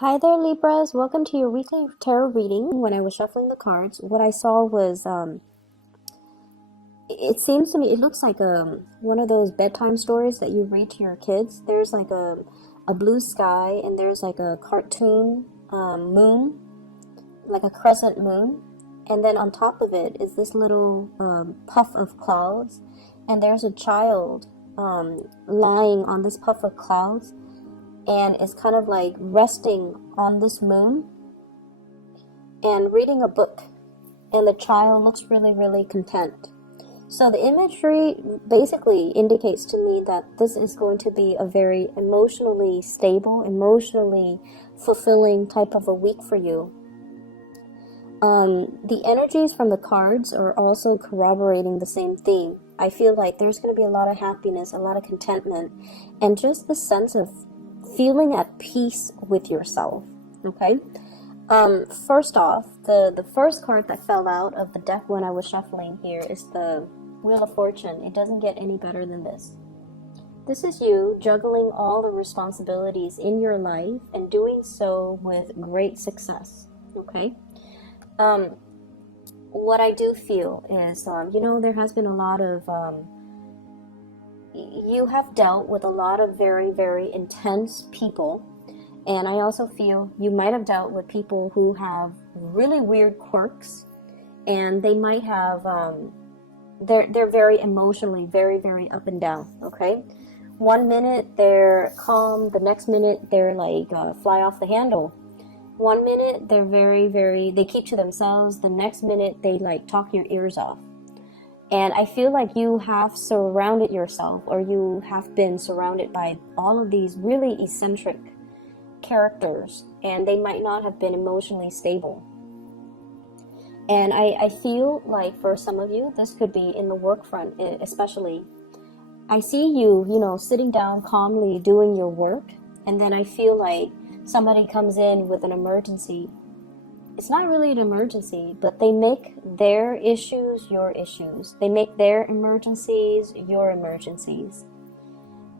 Hi there, Libras. Welcome to your weekly tarot reading. When I was shuffling the cards, what I saw was, it seems to me, it looks like one of those bedtime stories that you read to your kids. There's like a blue sky, and there's like a cartoon moon, like a crescent moon. And then on top of it is this little puff of clouds, and there's a child lying on this puff of clouds and is kind of like resting on this moon and reading a book, and the child looks really, really content. So the imagery basically indicates to me that this is going to be a very emotionally stable, emotionally fulfilling type of a week for you. The energies from the cards are also corroborating the same theme. I feel like there's going to be a lot of happiness, a lot of contentment, and just the sense of feeling at peace with yourself. Okay. First off, the first card that fell out of the deck when I was shuffling here is the Wheel of Fortune. It doesn't get any better than this. This is you juggling all the responsibilities in your life and doing so with great success. Okay. What I do feel is, there has been a lot of you have dealt with a lot of very, very intense people, and I also feel you might have dealt with people who have really weird quirks, and they might have they're very emotionally very, very up and down. Okay, one minute they're calm, the next minute they're like fly off the handle. One minute they're very, very, they keep to themselves, the next minute they like talk your ears off. And I feel like you have surrounded yourself, or you have been surrounded by all of these really eccentric characters, and they might not have been emotionally stable. And I feel like for some of you, this could be in the work front especially. I see you, sitting down calmly doing your work, and then I feel like somebody comes in with an emergency. It's not really an emergency, but they make their issues your issues. They make their emergencies your emergencies.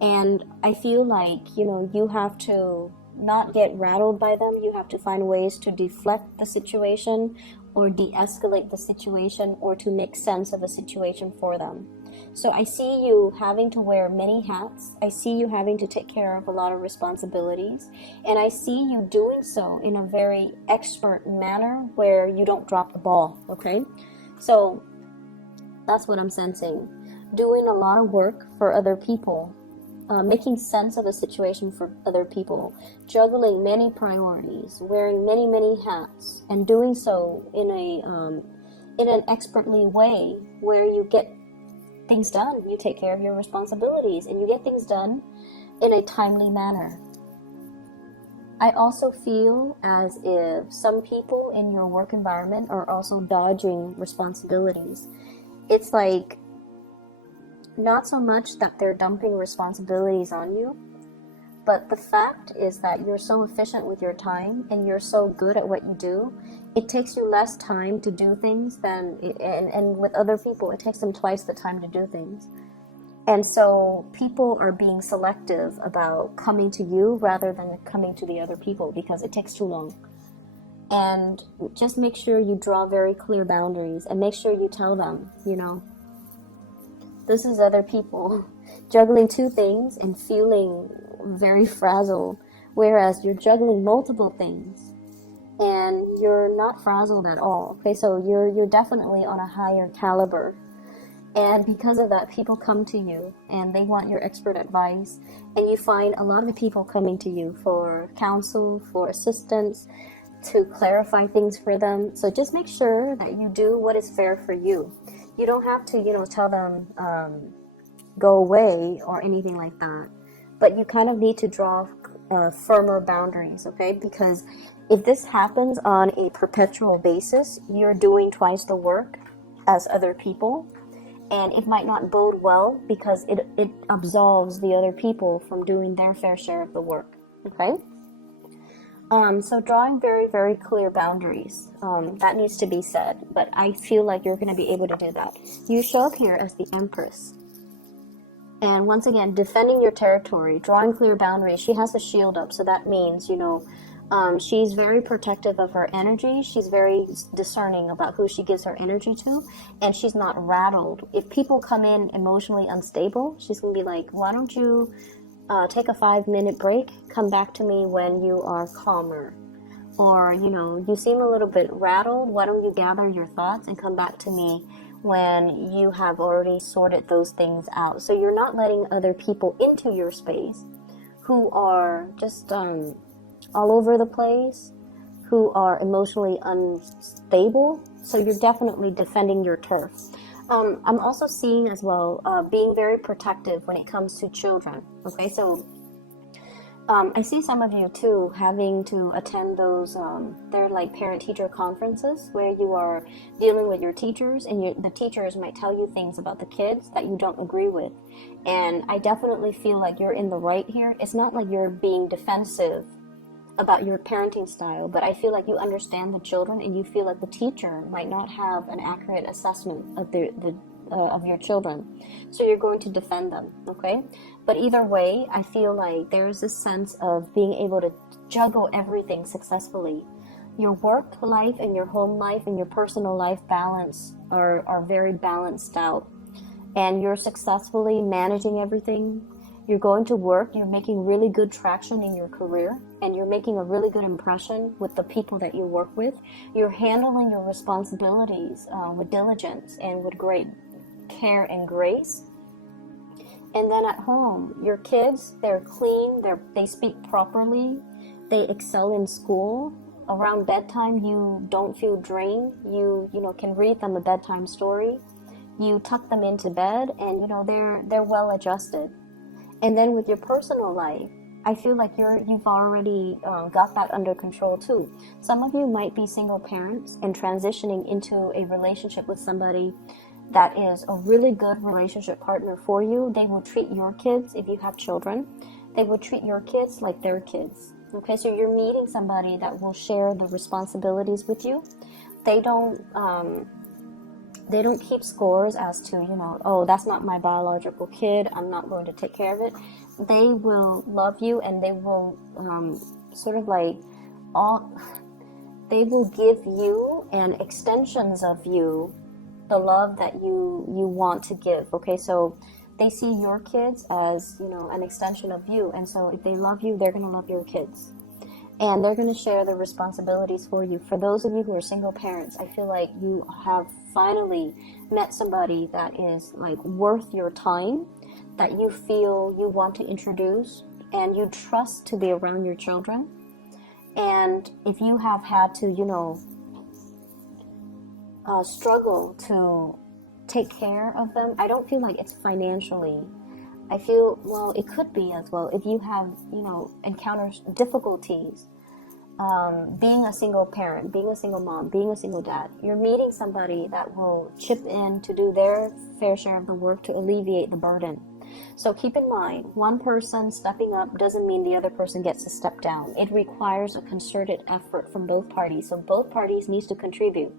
And I feel like, you have to not get rattled by them. You have to find ways to deflect the situation or de-escalate the situation, or to make sense of a situation for them. So I see you having to wear many hats. I see you having to take care of a lot of responsibilities. And I see you doing so in a very expert manner where you don't drop the ball, okay? So that's what I'm sensing. Doing a lot of work for other people, making sense of a situation for other people, juggling many priorities, wearing many, many hats, and doing so in an expertly way where you get things done. You take care of your responsibilities, and you get things done in a timely manner. I also feel as if some people in your work environment are also dodging responsibilities. It's like not so much that they're dumping responsibilities on you, but the fact is that you're so efficient with your time and you're so good at what you do, it takes you less time to do things and with other people, it takes them twice the time to do things. And so people are being selective about coming to you rather than coming to the other people because it takes too long. And just make sure you draw very clear boundaries, and make sure you tell them, this is other people juggling two things and feeling very frazzled, whereas you're juggling multiple things and you're not frazzled at all. Okay, so you're definitely on a higher caliber, and because of that, people come to you and they want your expert advice, and you find a lot of people coming to you for counsel, for assistance, to clarify things for them. So just make sure that you do what is fair for you. You don't have to, tell them go away or anything like that, but you kind of need to draw firmer boundaries, okay? Because if this happens on a perpetual basis, you're doing twice the work as other people, and it might not bode well because it absolves the other people from doing their fair share of the work, okay? So drawing very, very clear boundaries, that needs to be said, but I feel like you're going to be able to do that. You show up here as the Empress. And once again, defending your territory, drawing clear boundaries. She has the shield up, so that means, She's very protective of her energy. She's very discerning about who she gives her energy to, and she's not rattled. If people come in emotionally unstable, she's going to be like, why don't you take a 5-minute break, come back to me when you are calmer. Or, you seem a little bit rattled. Why don't you gather your thoughts and come back to me when you have already sorted those things out. So you're not letting other people into your space who are just all over the place, who are emotionally unstable. So you're definitely defending your turf. I'm also seeing as well being very protective when it comes to children. Okay, so I see some of you too having to attend those, they're like parent-teacher conferences where you are dealing with your teachers, and the teachers might tell you things about the kids that you don't agree with. And I definitely feel like you're in the right here. It's not like you're being defensive about your parenting style, but I feel like you understand the children, and you feel like the teacher might not have an accurate assessment of of your children, so you're going to defend them. Okay, but either way, I feel like there's this sense of being able to juggle everything successfully. Your work life and your home life and your personal life balance are very balanced out, and you're successfully managing everything. You're going to work, you're making really good traction in your career, and you're making a really good impression with the people that you work with. You're handling your responsibilities with diligence and with great care and grace. And then at home, your kids, they're clean, they speak properly, they excel in school. Around bedtime, you don't feel drained. You can read them a bedtime story. You tuck them into bed, and they're well adjusted. And then with your personal life, I feel like you've already got that under control too. Some of you might be single parents and transitioning into a relationship with somebody that is a really good relationship partner for you. They will treat your kids, if you have children, they will treat your kids like their kids. Okay, so you're meeting somebody that will share the responsibilities with you. They don't keep scores as to, oh, that's not my biological kid, I'm not going to take care of it. They will love you, and they will they will give you and extensions of you the love that you want to give. Okay, so they see your kids as, an extension of you. And so if they love you, they're going to love your kids. And they're going to share the responsibilities for you. For those of you who are single parents, I feel like you have finally met somebody that is like worth your time, that you feel you want to introduce and you trust to be around your children. And if you have had to, struggle to take care of them, I don't feel like it's financially. I feel, well, it could be as well if you have, encountered difficulties being a single parent, being a single mom, being a single dad. You're meeting somebody that will chip in to do their fair share of the work to alleviate the burden. So keep in mind, one person stepping up doesn't mean the other person gets to step down. It requires a concerted effort from both parties. So both parties needs to contribute.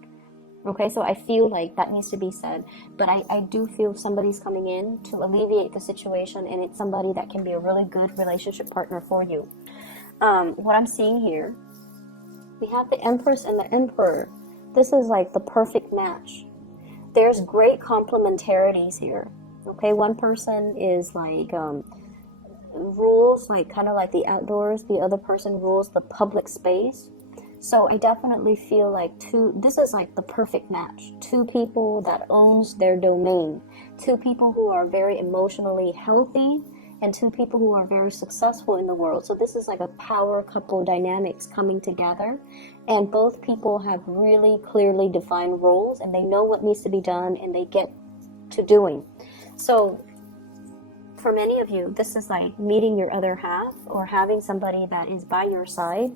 Okay, so I feel like that needs to be said, but I do feel somebody's coming in to alleviate the situation, and it's somebody that can be a really good relationship partner for you. What I'm seeing here, we have the Empress and the Emperor. This is like the perfect match. There's great complementarities here. Okay, one person is like rules like kind of like the outdoors, the other person rules the public space. So I definitely feel like this is like the perfect match. Two people that owns their domain. Two people who are very emotionally healthy, and two people who are very successful in the world. So this is like a power couple dynamics coming together. And both people have really clearly defined roles, and they know what needs to be done, and they get to doing. So for many of you, this is like meeting your other half, or having somebody that is by your side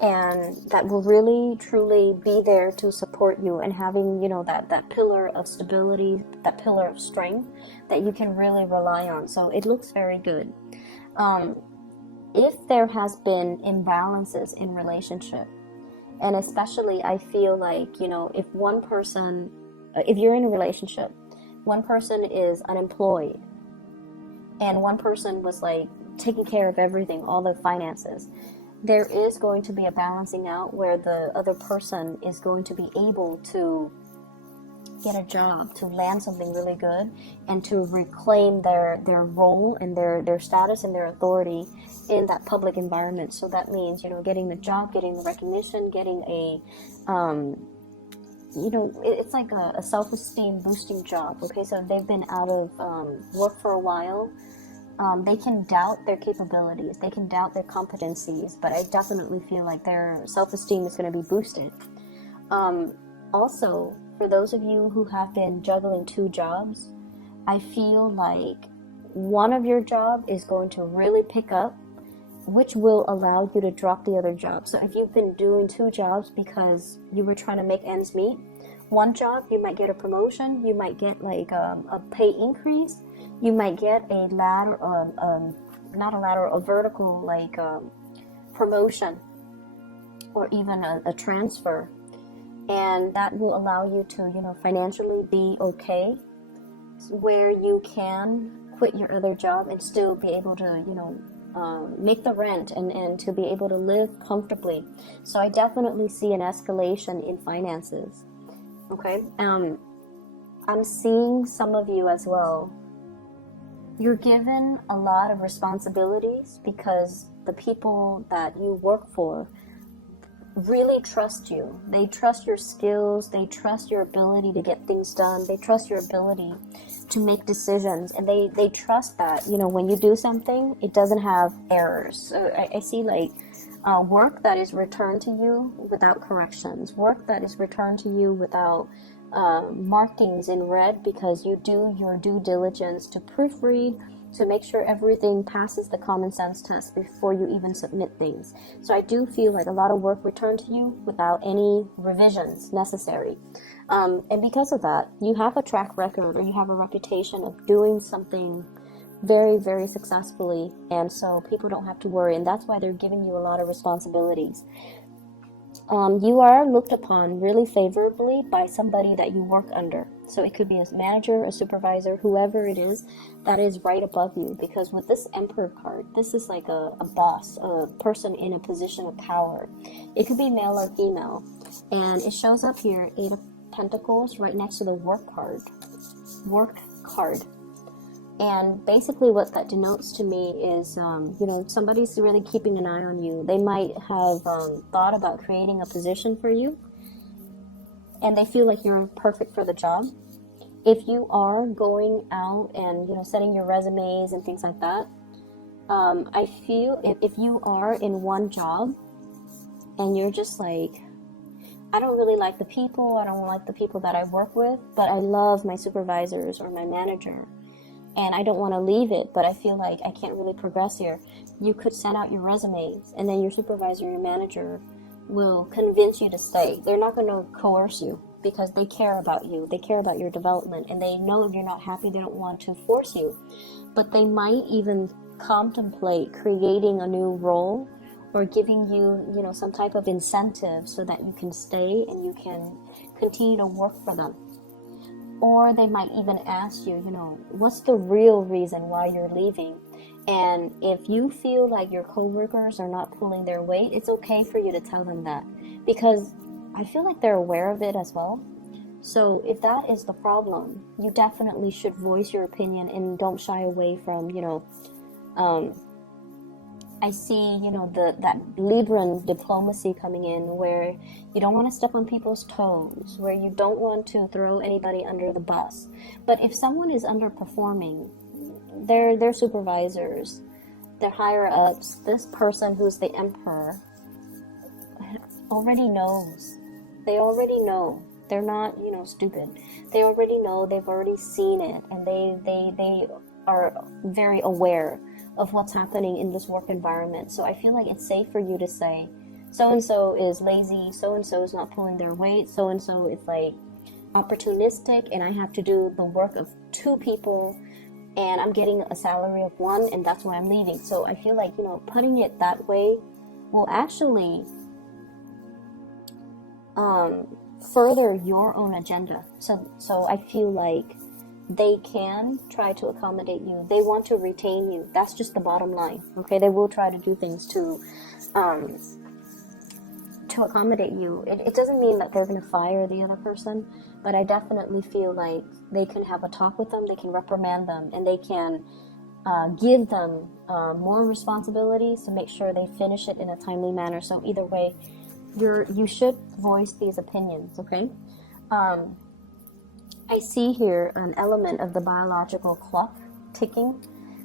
and that will really truly be there to support you, and having that pillar of stability, that pillar of strength that you can really rely on. So it looks very good. If there has been imbalances in relationship, and especially I feel like if one person, if you're in a relationship, one person is unemployed and one person was like taking care of everything, all the finances, there is going to be a balancing out where the other person is going to be able to get a job, to land something really good, and to reclaim their role and their status and their authority in that public environment. So that means, you know, getting the job, getting the recognition, getting a you know, it's like a self-esteem boosting job. Okay, so if they've been out of work for a while, they can doubt their capabilities, they can doubt their competencies, but I definitely feel like their self-esteem is going to be boosted. Also, for those of you who have been juggling 2 jobs, I feel like one of your job is going to really pick up, which will allow you to drop the other job. So if you've been doing 2 jobs because you were trying to make ends meet, one job, you might get a promotion, you might get like a pay increase, you might get a ladder, not a ladder, a vertical like promotion, or even a transfer. And that will allow you to, you know, financially be okay, where you can quit your other job and still be able to, you know, make the rent and to be able to live comfortably. So I definitely see an escalation in finances. Okay, I'm seeing some of you as well. You're given a lot of responsibilities because the people that you work for really trust you. They trust your skills, they trust your ability to get things done, they trust your ability to make decisions, and they trust that, you know, when you do something, it doesn't have errors. So I see like work that is returned to you without corrections, work that is returned to you without markings in red, because you do your due diligence to proofread, to make sure everything passes the common sense test before you even submit things. So I do feel like a lot of work returned to you without any revisions necessary. And because of that, you have a track record, or you have a reputation of doing something very, very successfully, and so people don't have to worry, and that's why they're giving you a lot of responsibilities. You are looked upon really favorably by somebody that you work under. So it could be a manager, a supervisor, whoever it is that is right above you. Because with this Emperor card, this is like a boss, a person in a position of power. It could be male or female. And it shows up here, 8 of Pentacles, right next to the work card. Work card. And basically what that denotes to me is, you know, somebody's really keeping an eye on you. They might have thought about creating a position for you, and they feel like you're perfect for the job. If you are going out and, you know, setting your resumes and things like that, I feel if you are in one job and you're just like, I don't really like the people, I don't like the people that I work with, but I love my supervisors or my manager, and I don't want to leave it, but I feel like I can't really progress here. You could send out your resumes, and then your supervisor, your manager will convince you to stay. They're not going to coerce you because they care about you. They care about your development, and they know if you're not happy, they don't want to force you. But they might even contemplate creating a new role or giving you, you know, some type of incentive so that you can stay and you can continue to work for them. Or they might even ask you, you know, what's the real reason why you're leaving? And if you feel like your coworkers are not pulling their weight, it's okay for you to tell them that, because I feel like they're aware of it as well. So if that is the problem, you definitely should voice your opinion and don't shy away from, you know, I see, you know, that Libran diplomacy coming in, where you don't want to step on people's toes, where you don't want to throw anybody under the bus. But if someone is underperforming, their supervisors, their higher ups, this person who's the emperor already knows. They already know. They're not, you know, stupid. They already know. They've already seen it, and they are very aware of what's happening in this work environment. So I feel like it's safe for you to say, so-and-so is lazy, so-and-so is not pulling their weight, so-and-so is like opportunistic, and I have to do the work of 2 people, and I'm getting a salary of 1, and that's why I'm leaving. So I feel like, you know, putting it that way will actually further your own agenda. So I feel like they can try to accommodate you. They want to retain you. That's just the bottom line. Okay, they will try to do things to accommodate you. It doesn't mean that they're going to fire the other person, but I definitely feel like they can have a talk with them, they can reprimand them, and they can give them more responsibilities to make sure they finish it in a timely manner. So either way, you should voice these opinions, okay? I see here an element of the biological clock ticking.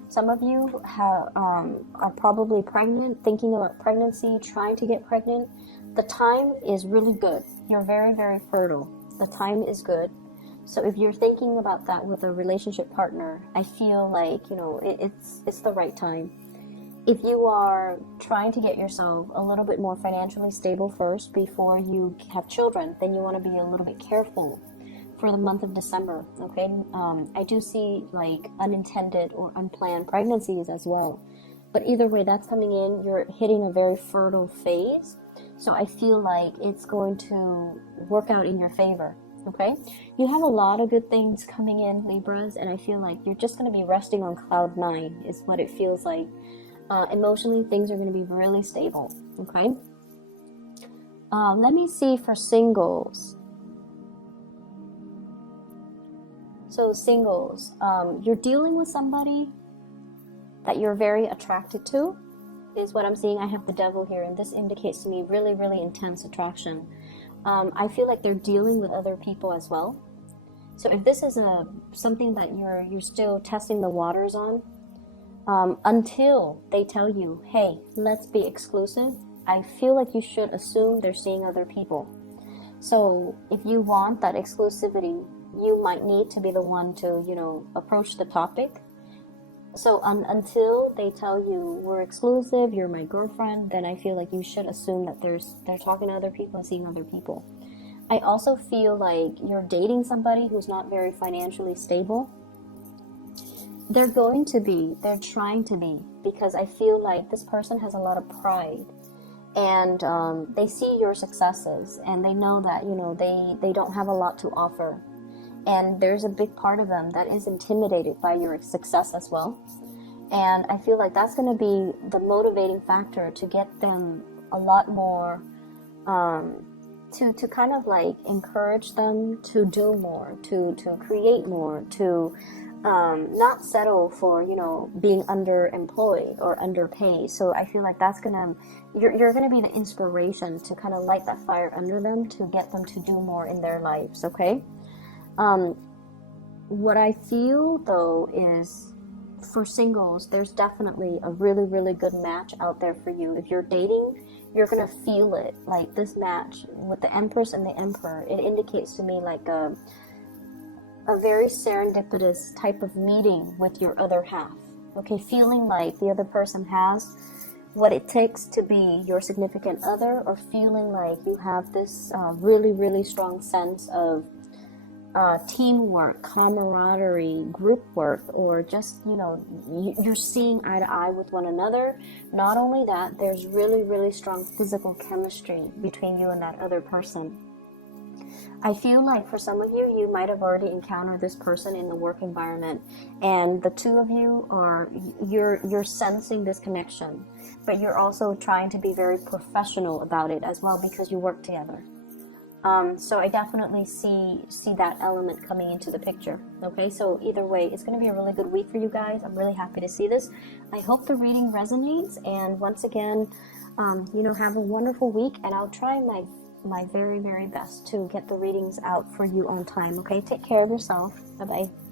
Some of you are probably pregnant, thinking about pregnancy, trying to get pregnant. The time is really good. You're very, very fertile. The time is good. So if you're thinking about that with a relationship partner, I feel like, you know, it's the right time. If you are trying to get yourself a little bit more financially stable first before you have children, then you want to be a little bit careful for the month of December, okay? I do see like unintended or unplanned pregnancies as well. But either way, that's coming in. You're hitting a very fertile phase. So I feel like it's going to work out in your favor, okay? You have a lot of good things coming in, Libras, and I feel like you're just going to be resting on cloud 9 is what it feels like. Emotionally, things are going to be really stable, okay? Let me see for singles. So singles, you're dealing with somebody that you're very attracted to, is what I'm seeing. I have the devil here, and this indicates to me really, really intense attraction. I feel like they're dealing with other people as well. So if this is something that you're still testing the waters on, until they tell you, hey, let's be exclusive, I feel like you should assume they're seeing other people. So if you want that exclusivity, you might need to be the one to, you know, approach the topic. So until they tell you we're exclusive, you're my girlfriend, then I feel like you should assume that they're talking to other people and seeing other people. I also feel like you're dating somebody who's not very financially stable. They're trying to be, because I feel like this person has a lot of pride, and they see your successes, and they know that, you know, they don't have a lot to offer. And there's a big part of them that is intimidated by your success as well. And I feel like that's going to be the motivating factor to get them a lot more, to kind of like encourage them to do more, to create more, to not settle for, you know, being underemployed or underpaid. So I feel like that's you're going to be the inspiration to kind of light that fire under them to get them to do more in their lives, okay? What I feel though is, for singles, there's definitely a really, really good match out there for you. If you're dating, you're gonna feel it. Like this match with the Empress and the Emperor, it indicates to me like a very serendipitous type of meeting with your other half. Okay, feeling like the other person has what it takes to be your significant other, or feeling like you have this really, really strong sense of teamwork, camaraderie, group work, or just, you know, you're seeing eye to eye with one another. Not only that, there's really, really strong physical chemistry between you and that other person. I feel like for some of you, you might have already encountered this person in the work environment, and the two of you you're sensing this connection, but you're also trying to be very professional about it as well, because you work together. So I definitely see that element coming into the picture. Okay, so either way, it's going to be a really good week for you guys. I'm really happy to see this. I hope the reading resonates, and once again, you know, have a wonderful week, and I'll try my very, very best to get the readings out for you on time. Okay, take care of yourself. Bye bye.